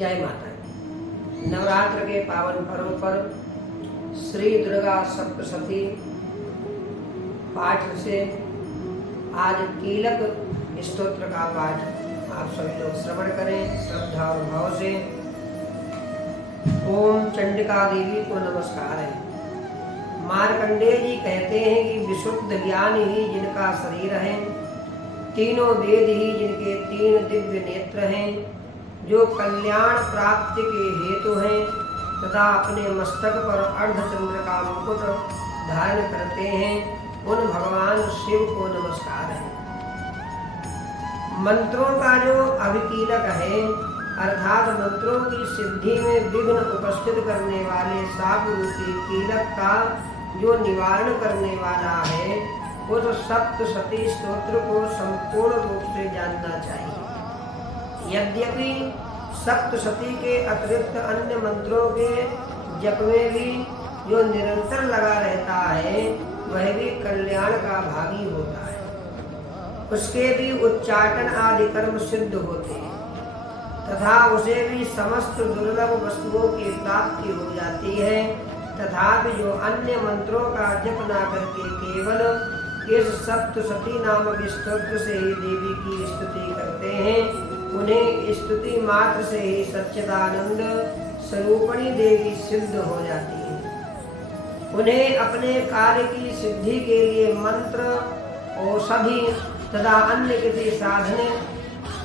जय माता दी। नवरात्र के पावन पर्व पर श्री दुर्गा सप्तशती पाठ से आज कीलक स्तोत्र का पाठ आप सभी लोग श्रवण करें श्रद्धा और भाव से। ओम चंडिका देवी को नमस्कार है। मार्कंडेय जी कहते हैं कि विशुद्ध ज्ञान ही जिनका शरीर है, तीनों वेद ही जिनके तीन दिव्य नेत्र हैं, जो कल्याण प्राप्ति के हेतु हैं तथा अपने मस्तक पर अर्धचंद्र का मुकुट धारण करते हैं, उन भगवान शिव को नमस्कार है। मंत्रों का जो अभिकीलक है अर्थात मंत्रों की सिद्धि में विघ्न उपस्थित करने वाले साप रूपी कीलक का जो निवारण करने वाला है, उस सप्तशती स्तोत्र को संपूर्ण रूप से जानना चाहिए। यद्यपि सप्तशती के अतिरिक्त अन्य मंत्रों के जप में भी जो निरंतर लगा रहता है वह भी कल्याण का भागी होता है। उसके भी उच्चाटन आदि कर्म सिद्ध होते हैं तथा उसे भी समस्त दुर्लभ वस्तुओं की प्राप्ति हो जाती है। तथापि जो अन्य मंत्रों का जप न करके केवल इस सप्तशती नामक स्तोत्र से ही देवी की स्तुति करते हैं, उन्हें स्तुति मात्र से ही सच्चिदानंद स्वरूपणी देवी सिद्ध हो जाती है। उन्हें अपने कार्य की सिद्धि के लिए मंत्र, औषधि तथा अन्य किसी साधन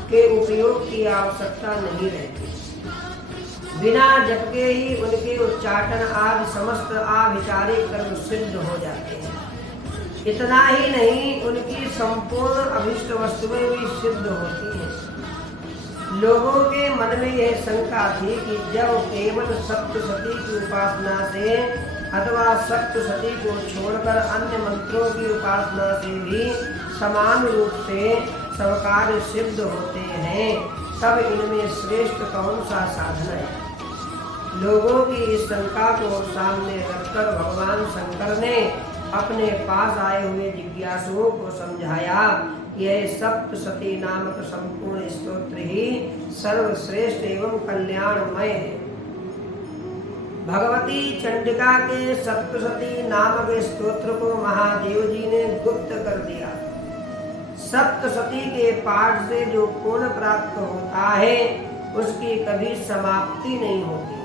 के उपयोग की आवश्यकता नहीं रहती। बिना जप के ही उनके उच्चाटन आदि समस्त आभिचारिक कर्म सिद्ध हो जाते हैं। इतना ही नहीं, उनकी संपूर्ण अभिष्ट वस्तुएं भी सिद्ध होती हैं। लोगों के मन में यह शंका थी कि जब केवल सप्तशती की उपासना से अथवा सप्तशती को छोड़कर अन्य मंत्रों की उपासना से भी समान रूप से सब कार्य सिद्ध होते हैं, तब इनमें श्रेष्ठ कौन सा साधन है। लोगों की इस शंका को सामने रखकर भगवान शंकर ने अपने पास आए हुए जिज्ञासुओं को समझाया कि यह सप्तशती नामक संपूर्ण स्तोत्र ही सर्वश्रेष्ठ एवं कल्याणमय है। भगवती चंडिका के सप्तशती नामक स्तोत्र को महादेव जी ने गुप्त कर दिया। सप्तशती के पाठ से जो पुण्य प्राप्त होता है उसकी कभी समाप्ति नहीं होती,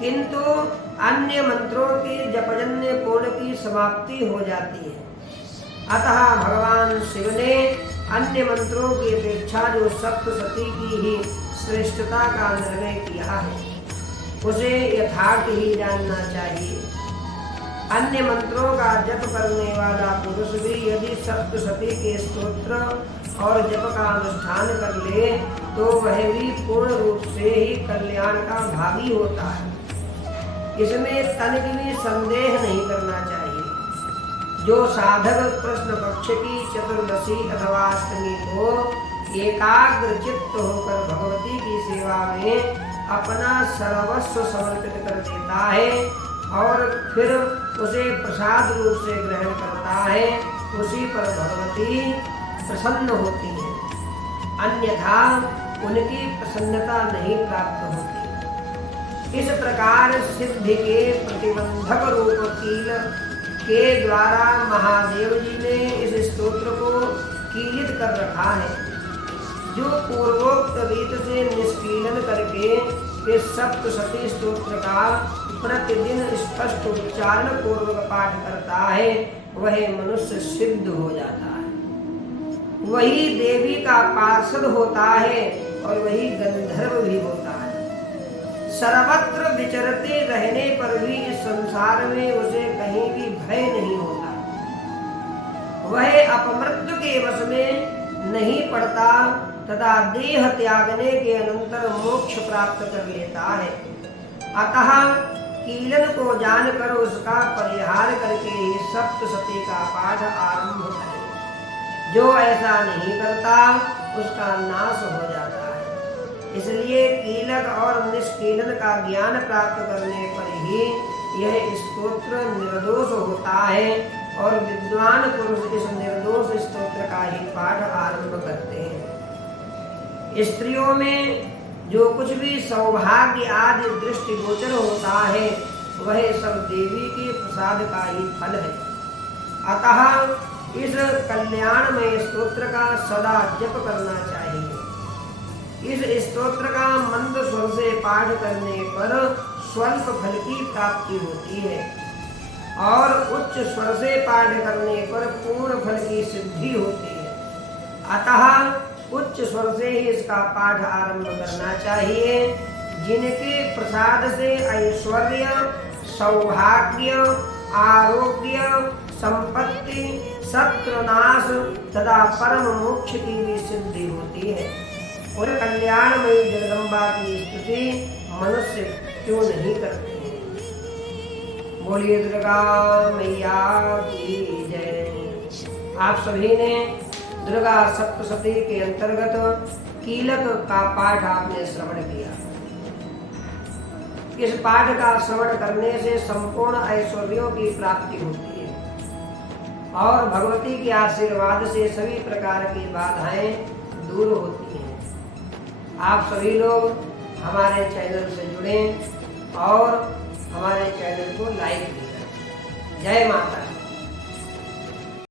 किंतु अन्य मंत्रों की जपजन्य पुण्य की समाप्ति हो जाती है। अतः भगवान शिव ने अन्य मंत्रों की अपेक्षा जो सप्तशती की ही श्रेष्ठता का निर्णय किया है, उसे यथार्थ ही जानना चाहिए। अन्य मंत्रों का जप करने वाला पुरुष भी यदि सप्तशती के स्तोत्र और जप का अनुष्ठान कर ले तो वह भी पूर्ण रूप से ही कल्याण का भागी होता है। इसमें तनिक भी संदेह नहीं करना चाहिए। जो साधक कृष्ण पक्ष की चतुर्दशी अथवा अष्टमी को एकाग्र चित्त होकर भगवती की सेवा में अपना सर्वस्व समर्पित कर देता है और फिर उसे प्रसाद रूप से ग्रहण करता है, उसी पर भगवती प्रसन्न होती है, अन्यथा उनकी प्रसन्नता नहीं प्राप्त होती। इस प्रकार सिद्धि के प्रतिबंधक रूप कील के द्वारा महादेव जी ने इस स्तोत्र को कीलित कर रखा है, जो पूर्वोक्त रीत से निष्कीलन करके इस सप्तशती स्तोत्र का प्रतिदिन स्पष्ट उच्चारण पूर्वक पाठ करता है, वह मनुष्य सिद्ध हो जाता है, वही देवी का पार्षद होता है और वही गंधर्व भी होता है। सर्वत्र विचरते रहने पर भी इस संसार में उसे कहीं भी भय नहीं होता। वह अपमृत्यु के वश में नहीं पड़ता तथा देह त्यागने के अनंतर मोक्ष प्राप्त कर लेता है। अतः कीलन को जानकर उसका परिहार करके ही सप्तशती का पाठ आरंभ करें। जो ऐसा नहीं करता उसका नाश हो जाता है। इसलिए कीलक और निष्कीलन का ज्ञान प्राप्त करने पर ही यह स्तोत्र निर्दोष होता है और विद्वान पुरुष इस निर्दोष स्तोत्र का ही पाठ आरंभ करते हैं। स्त्रियों में जो कुछ भी सौभाग्य आदि दृष्टि गोचर होता है वह सब देवी के प्रसाद का ही फल है। अतः इस कल्याणमय स्तोत्र का सदा जप करना चाहिए। इस स्तोत्र का मंद स्वर से पाठ करने पर स्वल्प फल की प्राप्ति होती है और उच्च स्वर से पाठ करने पर पूर्ण फल की सिद्धि होती है। अतः उच्च स्वर से ही इसका पाठ आरंभ करना चाहिए। जिनके प्रसाद से ऐश्वर्य, सौभाग्य, आरोग्य, संपत्ति, शत्रुनाश तथा परम मोक्ष की भी सिद्धि होती है, और कल्याणमयी जगदम्बा की स्तुति मनुष्य क्यों नहीं करते हैं। बोलिए दुर्गा मैया की जय। आप सभी ने दुर्गा सप्तशती के अंतर्गत कीलक का पाठ आपने श्रवण किया। इस पाठ का श्रवण करने से संपूर्ण ऐश्वर्यों की प्राप्ति होती है और भगवती के आशीर्वाद से सभी प्रकार की बाधाएं दूर होती हैं। आप सभी लोग हमारे चैनल से जुड़ें और हमारे चैनल को लाइक भी करें। जय माता दी।